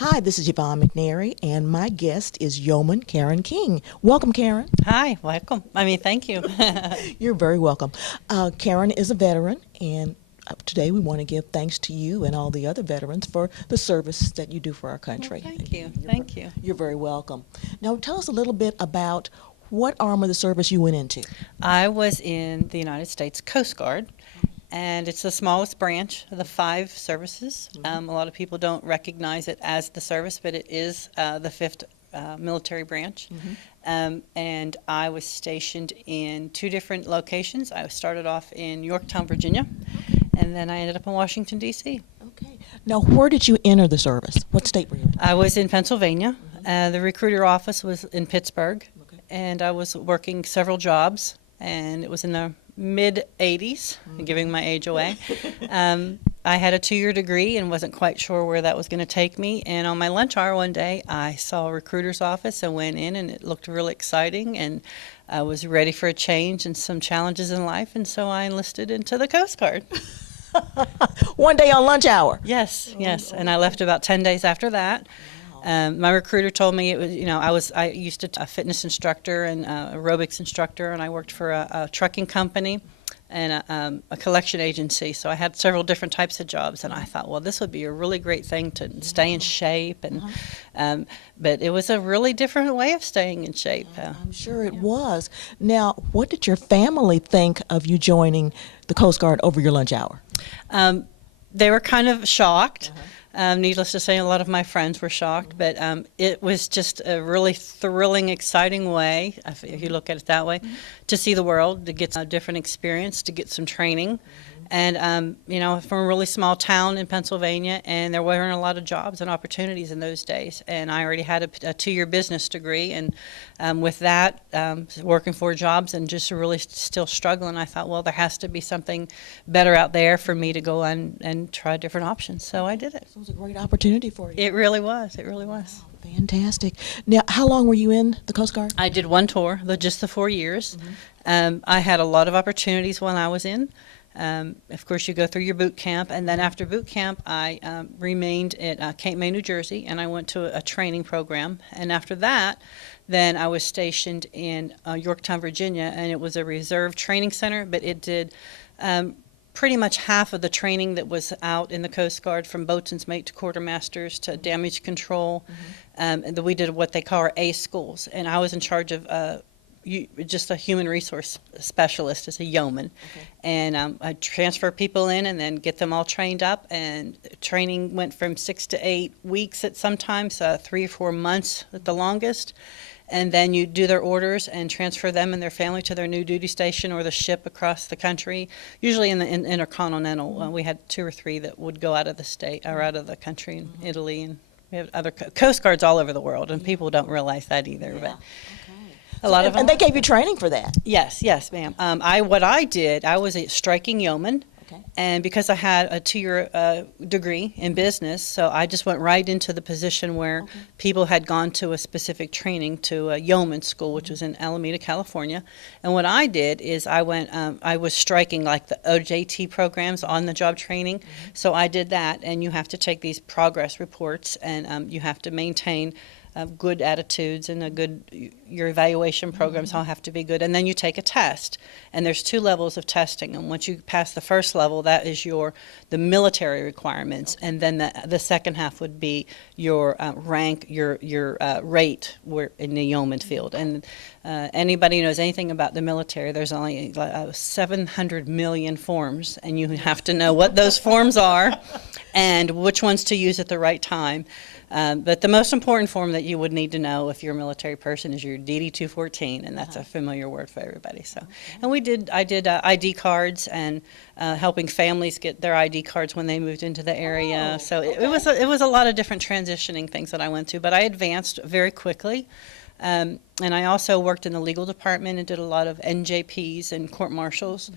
Hi, this is Yvonne McNary, and my guest is Yeoman Karen King. Welcome, Karen. Hi, welcome. Thank you. You're very welcome. Karen is a veteran, and today we want to give thanks to you and all the other veterans for the service that you do for our country. Well, thank you. You're, Thank you. You're very welcome. Now, tell us a little bit about what arm of the service you went into. I was in the United States Coast Guard, and it's the smallest branch of the 5 services. A lot of people don't recognize it as the service, but it is the 5th military branch. And I was stationed in 2 different locations. I started off in Yorktown, Virginia, and then I ended up in Washington, D.C. Okay. Now, where did you enter the service? What state were you in? I was in Pennsylvania. The recruiter office was in Pittsburgh, and I was working several jobs, and it was in the mid-'80s, giving my age away. I had a 2-year degree and wasn't quite sure where that was going to take me, and on my lunch hour one day, I saw a recruiter's office and went in, and it looked really exciting, and I was ready for a change and some challenges in life, and so I enlisted into the Coast Guard. One day on lunch hour. Yes, and I left about 10 days after that. My recruiter told me it was, I used to a fitness instructor and aerobics instructor, and I worked for a trucking company and a collection agency. So I had several different types of jobs, and I thought, well, this would be a really great thing to stay in shape. And but it was a really different way of staying in shape. I'm sure it was. Now, what did your family think of you joining the Coast Guard over your lunch hour? They were kind of shocked. Needless to say, a lot of my friends were shocked, but it was just a really thrilling, exciting way, if you look at it that way, to see the world, to get a different experience, to get some training. And, from a really small town in Pennsylvania, and there weren't a lot of jobs and opportunities in those days. And I already had a 2-year business degree, and with that, working 4 jobs and just really still struggling, I thought, well, there has to be something better out there for me to go and try different options. So I did it. So it was a great opportunity for you. It really was. It really was. Fantastic. Now, how long were you in the Coast Guard? I did one tour, just the 4 years. I had a lot of opportunities when I was in. Of course, you go through your boot camp, and then after boot camp, I remained at Cape May, New Jersey, and I went to a training program. And after that, then I was stationed in Yorktown, Virginia, and it was a reserve training center, but it did pretty much half of the training that was out in the Coast Guard, from boatswain's mate to quartermasters to damage control. And then we did what they call our A schools, and I was in charge of just a human resource specialist as a yeoman. And I transfer people in and then get them all trained up, and training went from 6 to 8 weeks at sometimes, 3 or 4 months at the longest. And then you do their orders and transfer them and their family to their new duty station or the ship across the country, usually in the intercontinental. We had 2 or 3 that would go out of the state or out of the country in Italy, and we have other Coast Guards all over the world, and people don't realize that either. Yeah. But Okay. a lot of them. And they gave you training for that? Yes, ma'am. What I did, I was a striking yeoman. Okay. And because I had a 2-year degree in business, so I just went right into the position where people had gone to a specific training to a yeoman school, which was in Alameda, California. And what I did is I was striking like the OJT programs, on the job training. So I did that, and you have to take these progress reports, and you have to maintain good attitudes, and your evaluation programs all have to be good. And then you take a test, and there's 2 levels of testing. And once you pass the first level, that is the military requirements, and then the second half would be your rank, your rate in the yeoman field. And anybody who knows anything about the military, there's only 700 million forms, and you have to know what those forms are and which ones to use at the right time. But the most important form that you would need to know if you're a military person is your DD-214, and that's a familiar word for everybody. So, and I did ID cards, and helping families get their ID cards when they moved into the area. So it was a lot of different transitioning things that I went to, but I advanced very quickly. And I also worked in the legal department and did a lot of NJPs and court martials.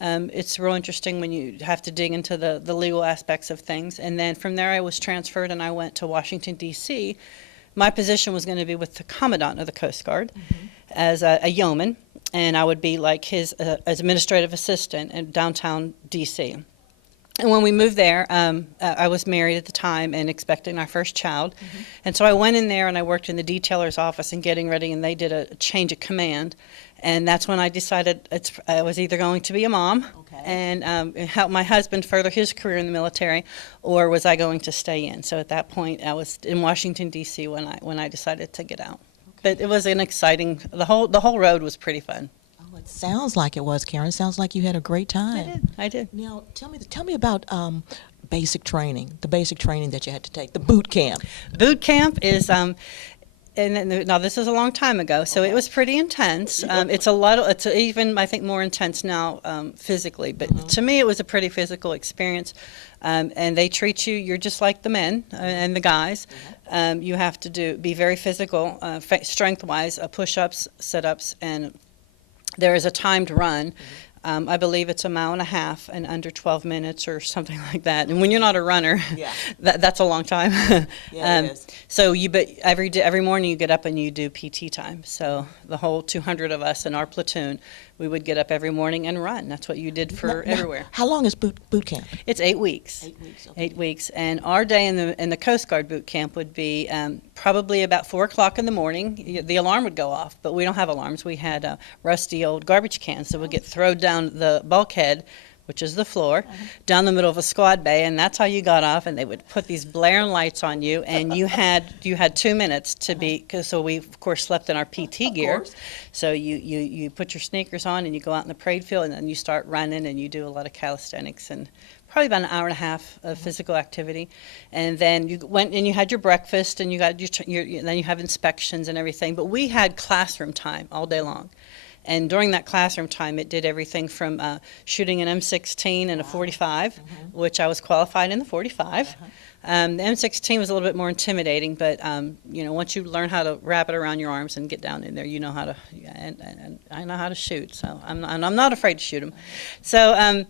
It's real interesting when you have to dig into the legal aspects of things. And then from there I was transferred, and I went to Washington, D.C. My position was going to be with the Commandant of the Coast Guard as a yeoman, and I would be like his as administrative assistant in downtown D.C. And when we moved there, I was married at the time and expecting our first child. And so I went in there and I worked in the detailer's office and getting ready, and they did a change of command. And that's when I decided I was either going to be a mom and help my husband further his career in the military, or was I going to stay in. So at that point, I was in Washington, D.C. when I decided to get out. But it was an exciting, the whole road was pretty fun. Oh, it sounds like it was, Karen. It sounds like you had a great time. I did. Now, tell me about basic training, the basic training that you had to take, the boot camp. Boot camp is, now this is a long time ago, so it was pretty intense. It's even, I think, more intense now physically, but to me it was a pretty physical experience. And they treat you're just like the men and the guys. You have to be very physical, strength-wise, push-ups, sit-ups, and there is a timed run. I believe it's 1.5 miles in under 12 minutes or something like that. And when you're not a runner, that's a long time. It is. So but every morning you get up and you do PT time. So the whole 200 of us in our platoon, we would get up every morning and run. That's what you did for everywhere. How long is boot camp? It's 8 weeks. 8 weeks. Okay. 8 weeks. And our day in the Coast Guard boot camp would be probably about 4 o'clock in the morning. The alarm would go off, but we don't have alarms. We had rusty old garbage cans that would get thrown down the bulkhead, which is the floor, down the middle of a squad bay, and that's how you got off. And they would put these blaring lights on you, and you had 2 minutes to be. So we of course slept in our PT gear. Course. So you put your sneakers on and you go out in the parade field, and then you start running and you do a lot of calisthenics and probably about 1.5 hours of physical activity. And then you went and you had your breakfast, and you got then you have inspections and everything. But we had classroom time all day long. And during that classroom time, it did everything from shooting an M16 and a 45, which I was qualified in the 45. The M16 was a little bit more intimidating, but once you learn how to wrap it around your arms and get down in there, you know how to. And I know how to shoot, so I'm not afraid to shoot them. So.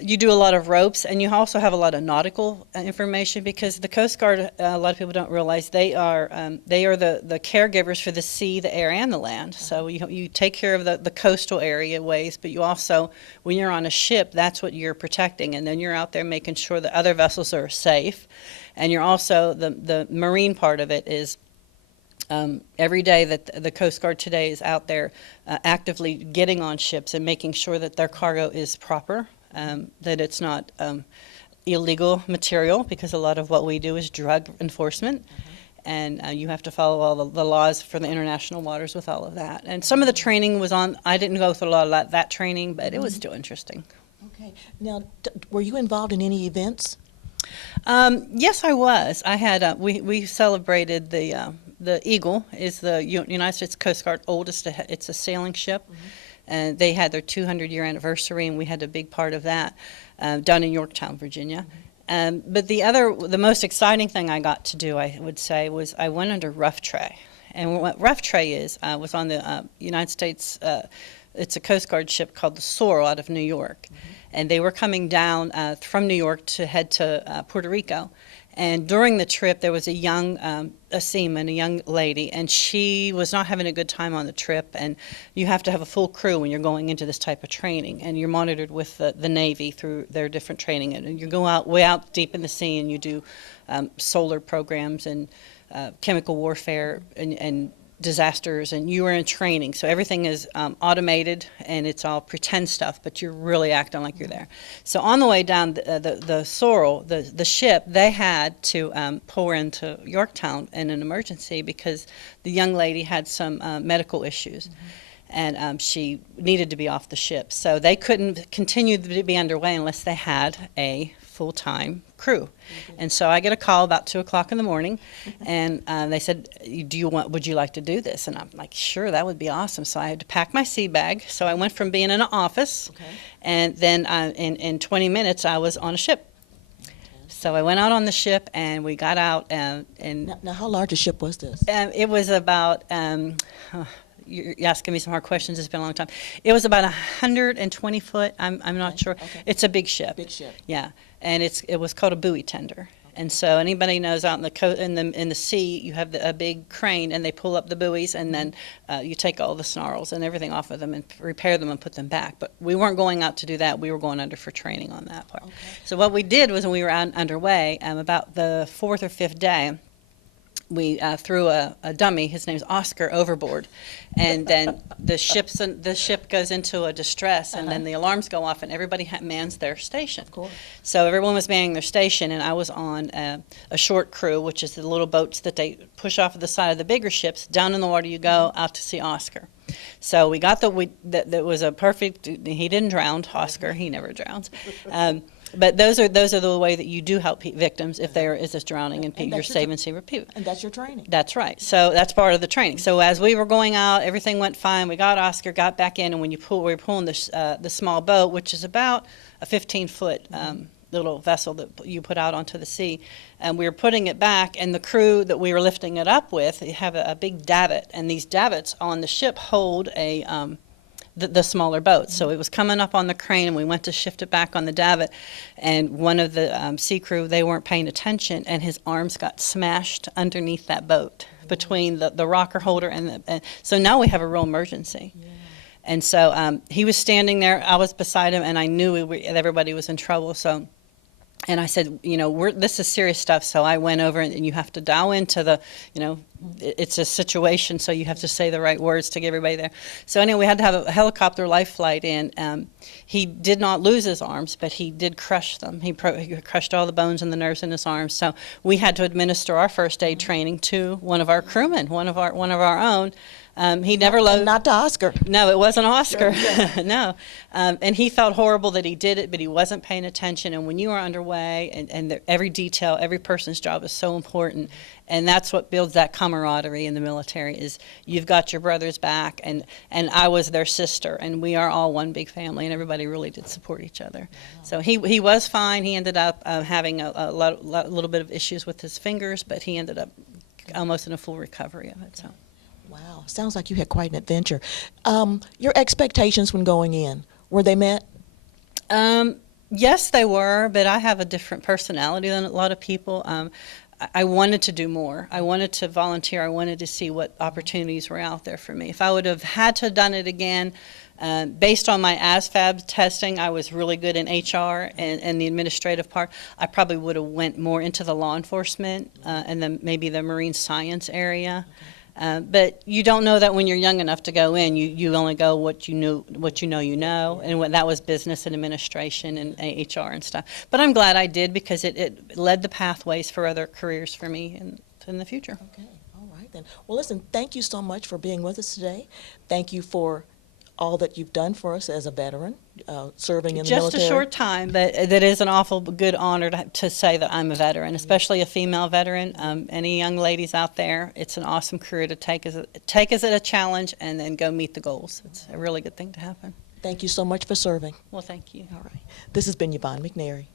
You do a lot of ropes, and you also have a lot of nautical information, because the Coast Guard, a lot of people don't realize, they are the caregivers for the sea, the air, and the land. So you take care of the coastal area ways, but you also, when you're on a ship, that's what you're protecting, and then you're out there making sure that other vessels are safe, and you're also, the marine part of it is every day that the Coast Guard today is out there actively getting on ships and making sure that their cargo is proper. That it's not illegal material, because a lot of what we do is drug enforcement, and you have to follow all the laws for the international waters with all of that. And some of the training was I didn't go through a lot of that training, but it was still interesting. Okay. Now, were you involved in any events? Yes, I was. I had we celebrated the Eagle is the United States Coast Guard oldest. It's a sailing ship. And they had their 200-year anniversary, and we had a big part of that down in Yorktown, Virginia. But the most exciting thing I got to do, I would say, was I went under Rough Tray. And what Rough Tray is, was on the United States, it's a Coast Guard ship called the Sorrel out of New York. And they were coming down from New York to head to Puerto Rico. And during the trip, there was a seaman, a young lady, and she was not having a good time on the trip. And you have to have a full crew when you're going into this type of training, and you're monitored with the Navy through their different training. And you go way out deep in the sea, and you do solar programs and chemical warfare and disasters, and you are in training. So everything is automated, and it's all pretend stuff, but you're really acting like you're there. So on the way down, the Sorrel, the ship, they had to pour into Yorktown in an emergency, because the young lady had some medical issues. And she needed to be off the ship. So they couldn't continue to be underway unless they had a full-time crew. And so I get a call about 2 o'clock in the morning, and they said, would you like to do this? And I'm like, sure, that would be awesome. So I had to pack my sea bag. So I went from being in an office, and then in 20 minutes I was on a ship. So I went out on the ship, and we got out. And Now, how large a ship was this? it was about... you're asking me some hard questions. It's been a long time. It was about 120 foot. I'm not sure. Okay. It's a big ship. Big ship. Yeah, and it was called a buoy tender. And so anybody knows out in the sea, you have a big crane, and they pull up the buoys, and then you take all the snarls and everything off of them and repair them and put them back. But we weren't going out to do that. We were going under for training on that part. Okay. So what we did was when we were underway, about the fourth or fifth day, we threw a dummy, his name's Oscar, overboard, and then the ship goes into a distress, and then the alarms go off, and everybody mans their station. Of course. So everyone was manning their station, and I was on a short crew, which is the little boats that they push off of the side of the bigger ships. Down in the water you go, out to see Oscar. So we got that was a perfect. He didn't drown, Oscar. He never drowns. But those are the way that you do help victims if there is a drowning, and you're saving people. And that's your training. That's right. So that's part of the training. So as we were going out, everything went fine. We got Oscar, got back in, and when we were pulling the small boat, which is about a 15-foot little vessel that you put out onto the sea, and we were putting it back, and the crew that we were lifting it up with, they have a big davit, and these davits on the ship hold the smaller boats. So it was coming up on the crane, and we went to shift it back on the davit, and one of the sea crew, they weren't paying attention, and his arms got smashed underneath that boat between the rocker holder and so now we have a real emergency. Yeah. And so he was standing there, I was beside him, and I knew everybody was in trouble. So, and I said, this is serious stuff. So I went over, and you have to dial into it's a situation, so you have to say the right words to get everybody there. So anyway, we had to have a helicopter life flight in. He did not lose his arms, but he did crush them. He crushed all the bones and the nerves in his arms. So we had to administer our first aid training to one of our crewmen, one of our own. He never loved. Not to Oscar. No, it wasn't Oscar. No. And he felt horrible that he did it, but he wasn't paying attention. And when you are underway, and every detail, every person's job is so important. And that's what builds that camaraderie in the military, is you've got your brother's back, and I was their sister, and we are all one big family, and everybody really did support each other. Wow. So he was fine. He ended up having a little bit of issues with his fingers, but he ended up almost in a full recovery of it. So. Wow, sounds like you had quite an adventure. Your expectations when going in, were they met? Yes, they were, but I have a different personality than a lot of people. I wanted to do more. I wanted to volunteer. I wanted to see what opportunities were out there for me. If I would have had to have done it again, based on my ASVAB testing, I was really good in HR and the administrative part. I probably would have went more into the law enforcement and then maybe the marine science area. Okay. But you don't know that when you're young enough to go in. You only go what you know, and that was business and administration and HR and stuff. But I'm glad I did, because it led the pathways for other careers for me in the future. Okay, all right then. Well, listen, thank you so much for being with us today. Thank you for all that you've done for us as a veteran, serving in the military. Just a short time, but that is an awful good honor to say that I'm a veteran, especially a female veteran. Any young ladies out there, it's an awesome career to take as a challenge and then go meet the goals. It's a really good thing to happen. Thank you so much for serving. Well, thank you. All right. This has been Yvonne McNary.